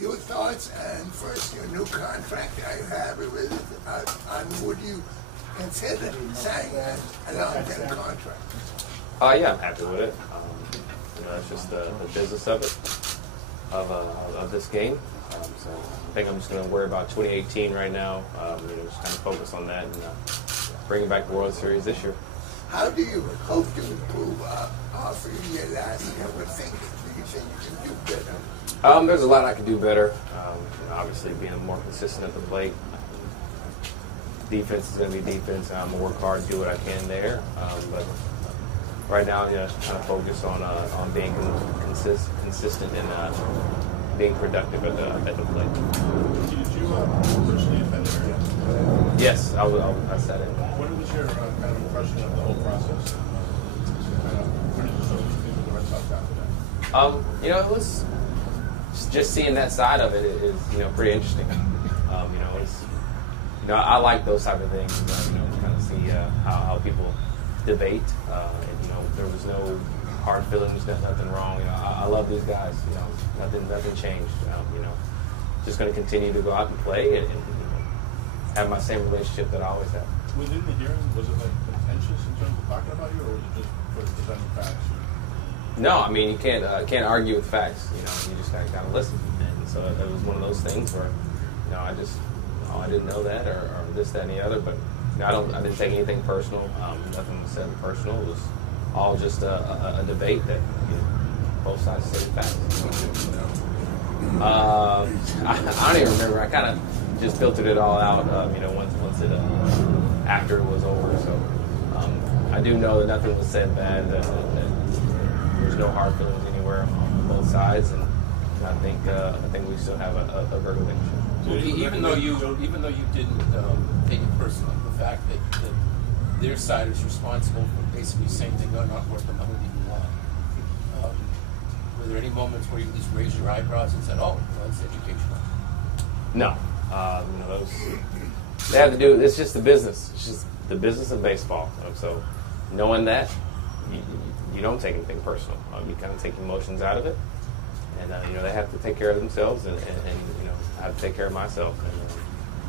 your thoughts and first your new contract I have with on would you consider signing a long-term contract? Yeah, I'm happy with it. It's just the business of it, of this game. So I think I'm just going to worry about 2018 right now. Just kind of focus on that and bringing back the World Series this year. How do you hope to improve after your last year? What things do you think you can do better? There's a lot I can do better. Obviously, being more consistent at the plate. Defense is going to be defense. I'm going to work hard, do what I can there. But right now, trying to focus on being consistent and being productive at the plate. Did you personally attend the area? Yes, I said it. What was your kind of impression of the whole process? What did you sort of think of the Red Sox after that? It was just seeing that side of it is pretty interesting. I like those type of things. Kind of see how people debate. There was no hard feelings, nothing wrong. I love these guys. Nothing changed. Just going to continue to go out and play and have my same relationship that I always have. Within the hearing, was it like contentious in terms of talking about you, or was it just for the presenting facts? No, you can't argue with facts. You just got to listen. And so it was one of those things where, I didn't know that or this, that, and the other. But I didn't take anything personal. Nothing was said personal. It was all just a debate that both sides said facts. I don't even remember. I kind of just filtered it all out. Once it after it was over. So I do know that nothing was said bad. That there's no hard feelings anywhere on both sides, and I think we still have a very good relationship. Even though you didn't take it personally, the fact that their side is responsible for basically saying they're not worth the money that you want. Were there any moments where you at least raised your eyebrows and said, "Oh, well, it's educational"? No, they have to do. It's just the business. It's just the business of baseball. So knowing that, you don't take anything personal. You kind of take emotions out of it, and they have to take care of themselves, and I have to take care of myself.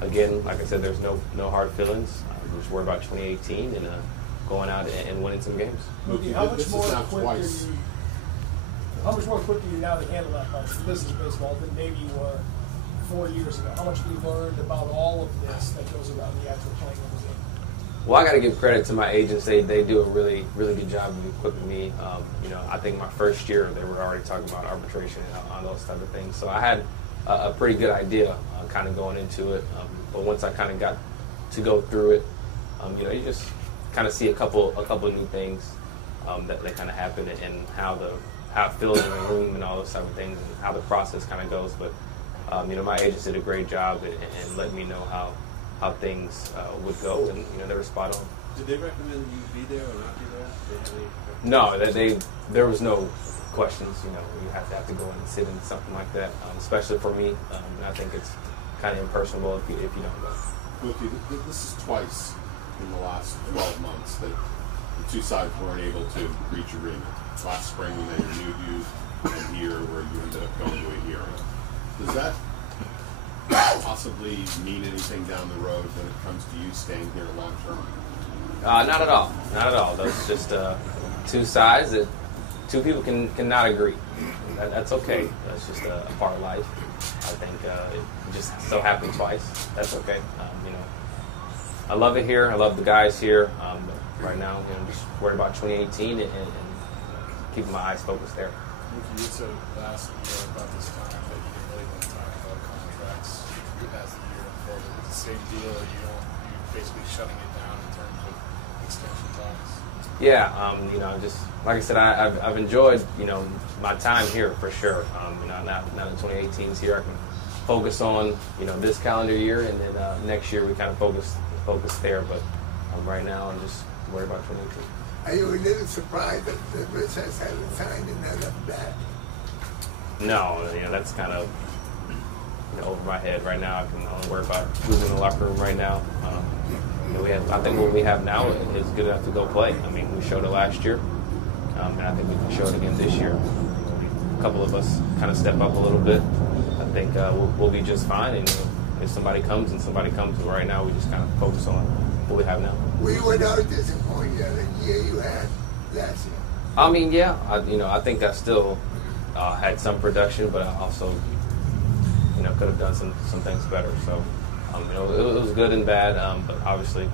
And again, like I said, there's no hard feelings. I'm just worried about 2018 and going out and winning some games. Mookie, how much more quick do you now to handle that part? This is baseball than maybe you were 4 years ago. How much have you learned about all of this that goes around the actual playing of the game? Well, I got to give credit to my agents. They do a really, really good job of equipping me. I think my first year they were already talking about arbitration and on those type of things. So I had a pretty good idea kind of going into it. But once I kind of got to go through it, you just kind of see a couple of new things that kind of happen and how it feels in the room and all those type of things and how the process kind of goes. But my agents did a great job and let me know how things would go, and they were spot on. Did they recommend you be there or not be there? No, there was no questions. You have to go in and sit in something like that, especially for me. And I think it's kind of impersonable if you don't know. Mookie, this is twice in the last 12 months that the two sides weren't able to reach agreement. Last spring when they renewed you, and here where you ended up going to a hearing. Does that possibly mean anything down the road when it comes to you staying here long term? Not at all. Not at all. Those are just two sides that two people cannot agree. That's okay. That's just a part of life. I think it just so happened twice. That's okay. I love it here. I love the guys here. But right now, just worried about 2018 and keeping my eyes focused there. Mookie, you said last year about this time that you didn't really want to talk about contracts as the year unfolded. It's the same deal. You're basically shutting it down in terms of extension talks. Yeah, just like I said, I've enjoyed my time here for sure. Now that 2018 is here, I can focus on this calendar year, and then next year we kind of focus there. But right now, I'm just worried about 2018. Are you a little surprised that the Red Sox haven't signed another bat? No, that's kind of over my head right now. I can only worry about who's in the locker room right now. I think what we have now is good enough to go play. We showed it last year, and I think we can show it again this year. A couple of us kind of step up a little bit. I think we'll be just fine. And if somebody comes, but right now we just kind of focus on what we have now. We were not disappointed the year you had last year. I mean, yeah, I think I still had some production, but I also, could have done some things better. So, it was good and bad, but obviously,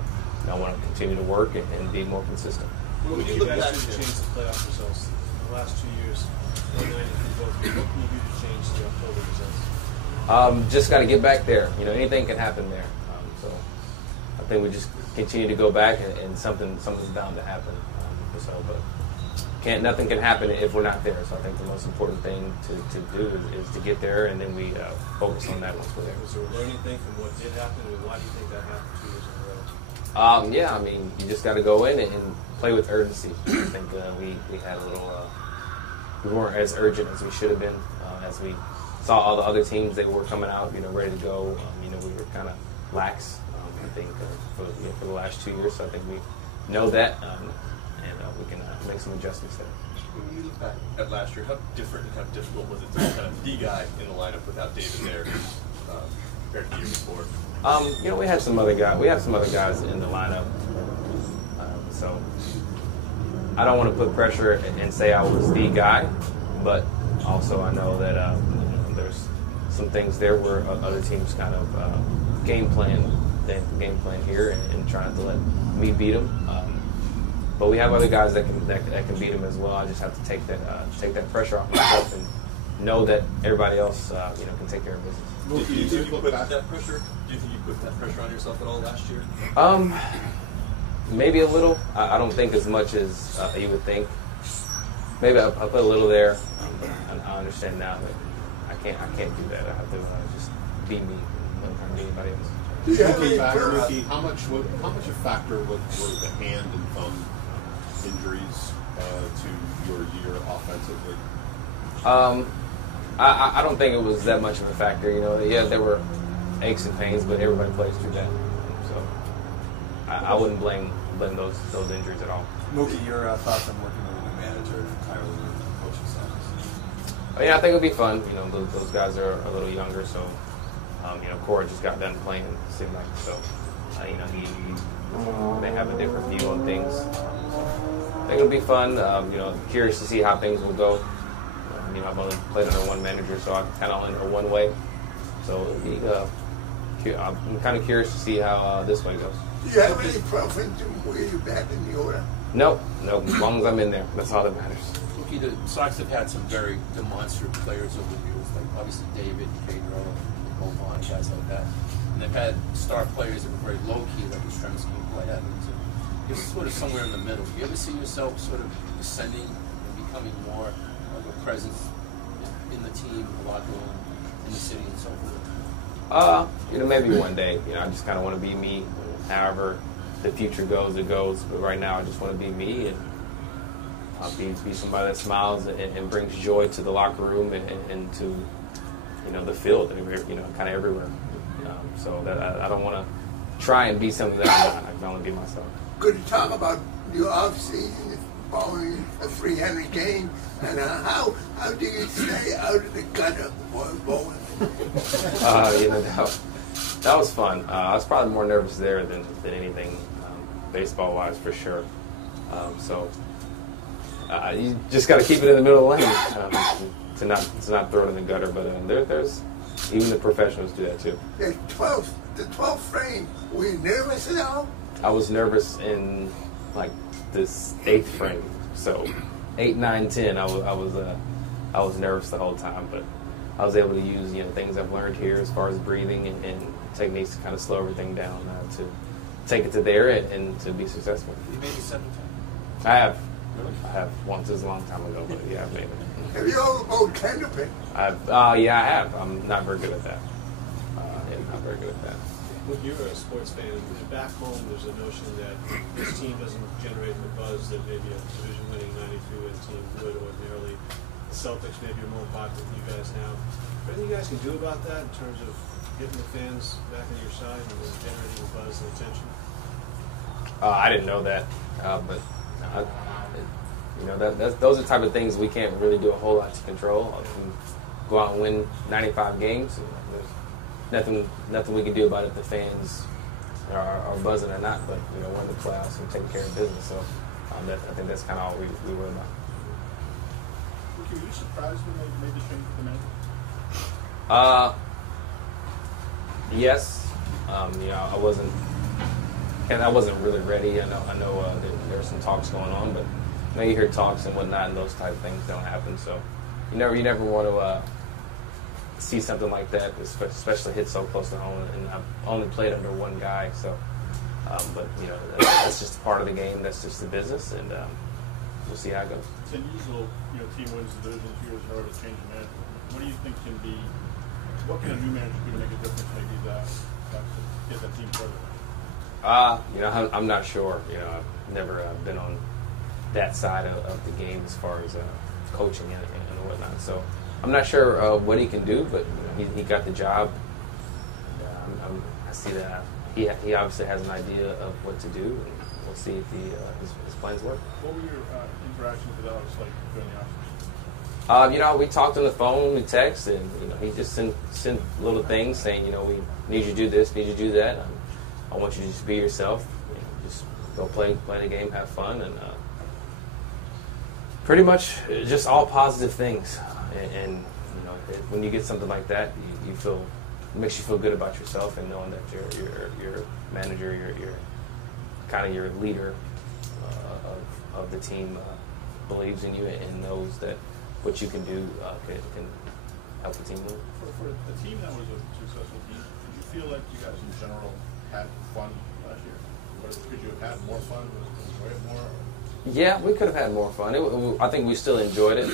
I want to continue to work and be more consistent. When you look back to change the playoff results in the last 2 years, 190 what can you do to change the October results? Just got to get back there. Anything can happen there. So I think we just continue to go back, and something's bound to happen. But nothing can happen if we're not there. So I think the most important thing to do is to get there, and then we focus on that once we're there. Was there a learning thing from what did happen, and why do you think that happened 2 years in a row? Yeah, I mean, you just got to go in and play with urgency. I think we had a little, we weren't as urgent as we should have been. As we saw all the other teams that were coming out, ready to go, we were kind of lax, I think, for the last 2 years. So I think we know that, and we can make some adjustments there. When you look back at last year, how different and how difficult was it to be kind of the guy in the lineup without David there compared to the year before? We had some other guys. We have some other guys in the lineup, so I don't want to put pressure and say I was the guy, but also I know that there's some things there where other teams kind of game plan here and trying to let me beat them. But we have other guys that can beat them as well. I just have to take that pressure off myself and know that everybody else can take care of business. Do you think you put that pressure? Do you think you put that pressure on yourself at all last year? Maybe a little. I don't think as much as you would think. Maybe I put a little there. I understand now that I can't do that. I have to just be me. Don't be anybody else. Looking back, Mookie, how much a factor were the hand and thumb injuries to your year offensively? I don't think it was that much of a factor. Yeah, there were aches and pains, but everybody plays through that. So I wouldn't blame those injuries at all. Mookie, your thoughts on working with a new manager entirely with the coaching staff? Yeah, I think it'll be fun. Those guys are a little younger, so Cora just got done playing. It seemed like so. They have a different view on things. I think it'll be fun. Curious to see how things will go. I've only played under one manager, so I kind of only know one way. So I'm kind of curious to see how this way goes. Do you have any preference where you're back in the order? Nope. As long as I'm in there, that's all that matters. Mookie, the Sox have had some very demonstrative players over the years, like obviously David, Pedro, Oman, guys like that. And they've had star players that were very low-key, like Yastrzemski and Dwight Evans. And you're sort of somewhere in the middle. Do you ever see yourself sort of ascending and becoming more of a presence in the team, the locker room, in the city, and so forth? Maybe one day. I just kind of want to be me. However the future goes, it goes. But right now, I just want to be me and be somebody that smiles and brings joy to the locker room and to the field, kind of everywhere. So that I don't want to try and be something that I'm not. I can only be myself. Could you talk about your off-season following a 300 game, and how do you stay out of the gutter while bowling? That was fun. I was probably more nervous there than anything, baseball-wise for sure. So you just got to keep it in the middle of the lane to not throw it in the gutter. But there's even the professionals do that too. The 12th frame. Were you nervous at all? I was nervous in like this 8th frame. So 8, 9, 10. I was nervous the whole time, but I was able to use things I've learned here as far as breathing and techniques to kind of slow everything down to take it to there and to be successful. You made it 7 times. I have. Really? I have. Once is a long time ago, but yeah, I've made it. Have you ever bowled tenderpin? Yeah, I have. I'm not very good at that. Not very good at that. Look, you're a sports fan, and back home there's a notion that this team doesn't generate the buzz that maybe a division-winning 92-win team would ordinarily. The Celtics maybe are more popular than you guys now. Is there anything you guys can do about that in terms of getting the fans back on your side and generating the buzz and attention? I didn't know that, but those are the type of things we can't really do a whole lot to control. go out and win 95 games. There's nothing we can do about it if the fans are buzzing or not. But we're in the playoffs and taking care of business. So I think that's kind of all we worry about. Were you surprised when they made the change for the manager? Yes. I wasn't really ready. I know there were some talks going on, but you hear talks and whatnot, and those type of things don't happen. So you never want to see something like that, especially hit so close to home. And I've only played under one guy, so but that's just part of the game. That's just the business, and we'll see how it goes. It's unusual, team wins the division 2 years in order to change the manager. What do you think what can a new manager do to make a difference, maybe to get that team further? I'm not sure. I've never been on that side of the game as far as coaching and whatnot. So I'm not sure what he can do, but he got the job. I see that he obviously has an idea of what to do, and we'll see if his plans work. What were your interactions with Alex like during the offseason? We talked on the phone, we text, and he just sent little things saying, we need you to do this, need you to do that. I want you to just be yourself, just go play the game, have fun, and pretty much just all positive things. And when you get something like that, you feel it makes you feel good about yourself, and knowing that your manager, your kind of your leader of the team believes in you and knows that what you can do can help the team win. For the team that was a successful team, did you feel like you guys in general had fun last year? Could you have had more fun? Enjoy it more? Yeah, we could have had more fun. I think we still enjoyed it,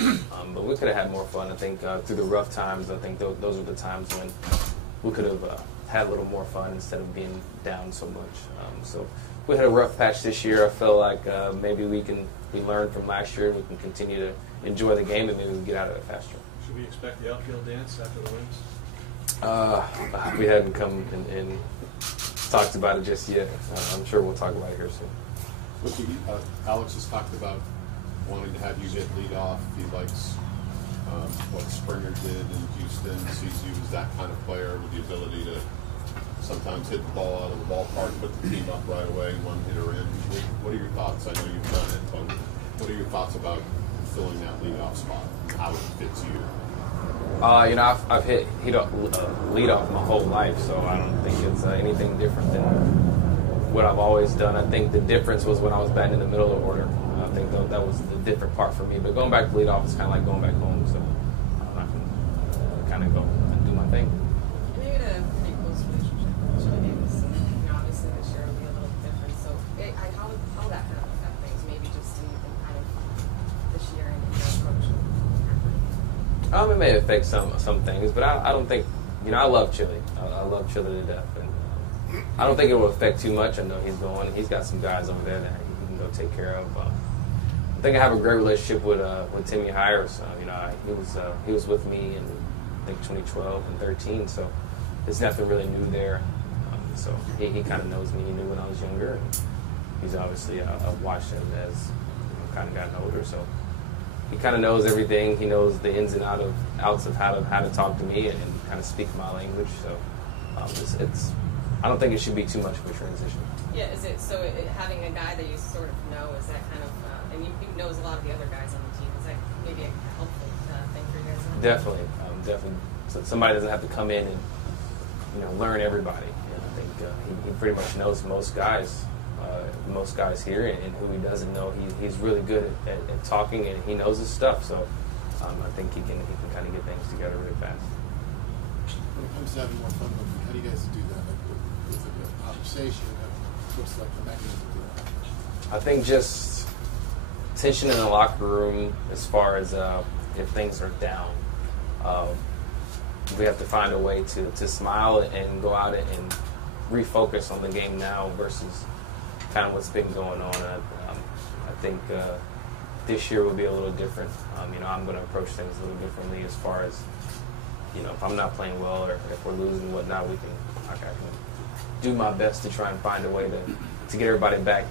but we could have had more fun. I think through the rough times, I think those are the times when we could have had a little more fun instead of being down so much. So we had a rough patch this year. I feel like maybe we learned from last year. We can continue to enjoy the game, and maybe we can get out of it faster. Should we expect the outfield dance after the wins? We haven't come and talked about it just yet. I'm sure we'll talk about it here soon. Alex has talked about wanting to have you hit lead off. He likes what Springer did in Houston. Sees you as that kind of player with the ability to sometimes hit the ball out of the ballpark, put the team up right away, one hitter in. What are your thoughts? I know you've done it, but what are your thoughts about filling that leadoff spot? How it fits you? I've hit leadoff my whole life, so I don't think it's anything different than what I've always done. I think the difference was when I was batting in the middle of the order. I think that was the different part for me. But going back to leadoff is kind of like going back home, so I can kind of go and do my thing. And you had a pretty close relationship with Chili Davis. Obviously this year will be a little different. So how that kind of affect things, maybe just in kind of this year and your approach? It may affect some things, but I don't think, I love Chili. I love Chili to death. And I don't think it will affect too much. I know he's got some guys over there that he can go take care of. I think I have a great relationship with Timmy Hires. He was with me in I think 2012 and 13, so there's nothing really new there. So he kind of knows me. He knew when I was younger. And he's obviously I've watched him as kind of gotten older, so he kind of knows everything. He knows the ins and outs of how to talk to me and kind of speak my language. So I don't think it should be too much of a transition. Yeah, is it so? Having a guy that you sort of know, is that kind of, and he knows a lot of the other guys on the team. Is that maybe a helpful thing for you guys? Definitely. So somebody doesn't have to come in and learn everybody. I think he pretty much knows most guys here, and who he doesn't know, he's really good at talking, and he knows his stuff. So I think he can kind of get things together really fast. When it comes to having more fun, how do you guys do that? Is it a conversation? What's like the mechanism to do that? I think just tension in the locker room as far as if things are down. We have to find a way to smile and go out and refocus on the game now versus kind of what's been going on. I think this year will be a little different. I'm going to approach things a little differently as far as, if I'm not playing well or if we're losing and whatnot, I can do my best to try and find a way to get everybody back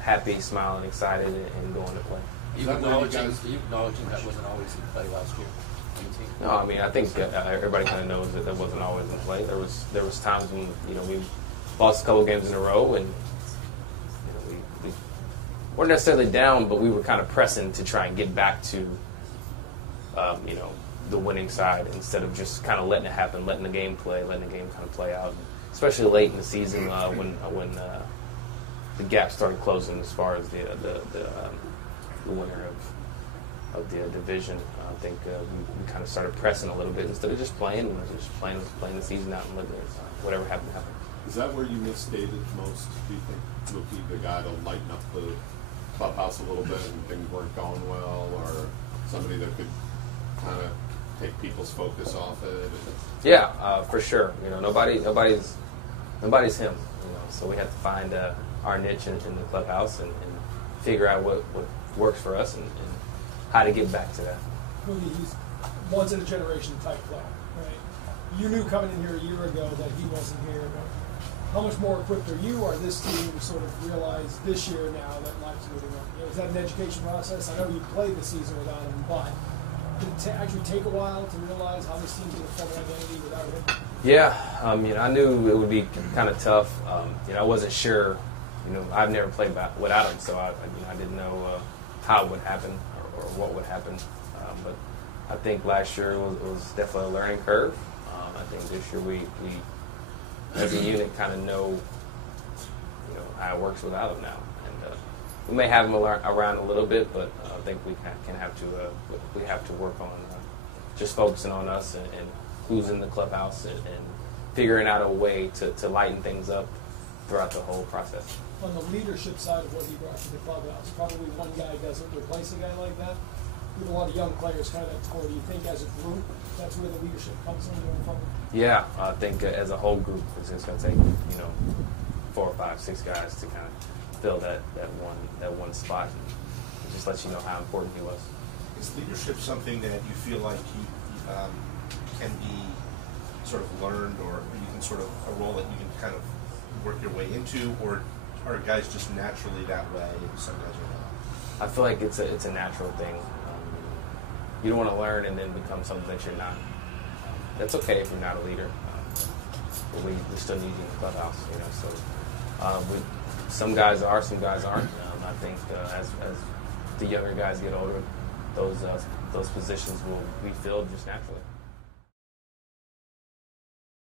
happy, smiling, excited, and going to play. Are you acknowledging that wasn't always in play last year? maintain? No, I mean, I think everybody kind of knows that wasn't always in play. There was times when we lost a couple games in a row, and we weren't necessarily down, but we were kind of pressing to try and get back to the winning side instead of just kind of letting it happen, letting the game kind of play out. Especially late in the season when the gap started closing as far as the winner of the division. I think we kind of started pressing a little bit instead of just playing the season out and letting whatever happened happen. Is that where you missed David most, do you think? Mookie, the guy to lighten up the clubhouse a little bit and things weren't going well, or somebody that could kind of take people's focus off it? Yeah, for sure. Nobody's him. So we have to find our niche in the clubhouse and figure out what works for us and how to get back to that. Mookie, he's once in a generation type player, right? You knew coming in here a year ago that he wasn't here, but how much more equipped are you or this team to sort of realize this year now that life's moving on? Is that an education process? I know you played the season without him, but did it actually take a while to realize how this team's going to form an identity without him? Yeah, I knew it would be kind of tough. I wasn't sure. I've never played without him, so I didn't know how it would happen or what would happen. But I think last year was definitely a learning curve. I think this year we as a unit kind of know how it works without him now. And we may have him around a little bit, but I think we have to work on just focusing on us and who's in the clubhouse and figuring out a way to lighten things up throughout the whole process. On the leadership side of what he brought to the clubhouse, probably one guy doesn't replace a guy like that. With a lot of young players kind of at the core, do you think as a group that's where the leadership comes in going forward? Yeah, I think as a whole group, it's just going to take 4, 5, 6 guys to kind of fill that one spot, and just let you know how important he was. Is leadership something that you feel like can be sort of learned, or you can sort of a role that you can kind of work your way into, or are guys just naturally that way and some guys are not? I feel like it's a natural thing. You don't want to learn and then become something that you're not. That's okay if you're not a leader. But we still need you in the clubhouse, So some guys are, some guys aren't. I think as the younger guys get older, those positions will be filled just naturally.